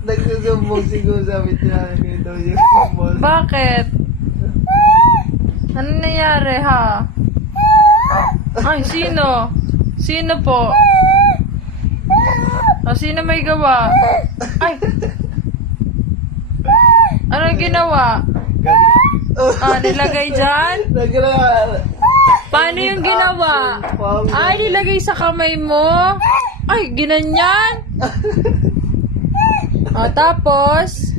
Nagsusumbong siguro sa amin tinanagay daw yung ball. Bakit? Ano nangyari, ha? Ay, sino? Sino po? O, sino may gawa? Ay! Ano ginawa? Ah, nilagay dyan? Paano yung ginawa? Ay, nilagay sa kamay mo? Ay, ginanyan? Ah, tapos?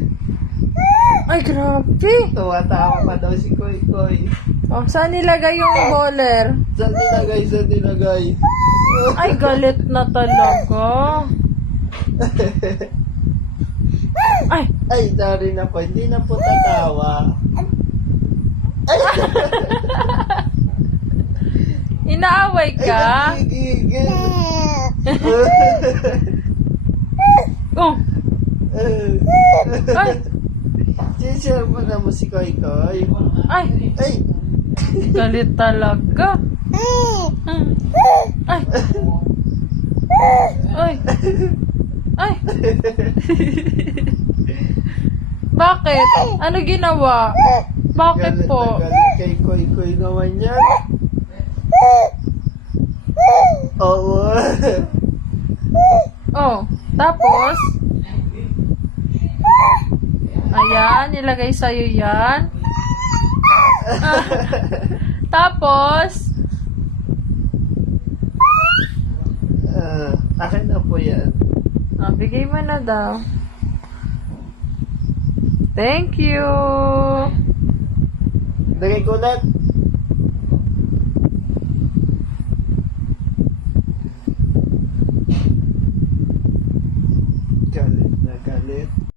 Ay, grabe. Tuwatawa pa daw si Koy Koy. Oh, saan nilagay yung bowler? Saan nilagay? Saan nilagay? Ay, galit na talaga. Ay, Ay, sorry na po. Hindi na po tatawa. Ay, inaaway ka? nagigigil. Oh, ay, Sinshare mo na mo si Koy Koy. ay, Ay, galit talaga. Ay, ay, ay. Bakit? Ano ginawa? Bakit galit po? na galit kay Koy Koy naman yan. Oo. Oh, tapos? Ayan, nilagay sa'yo yan. Ah, tapos? Akin na po yan. Ah, bigay mo na daw. Thank you. Lagay ko ulit. Galit na galit.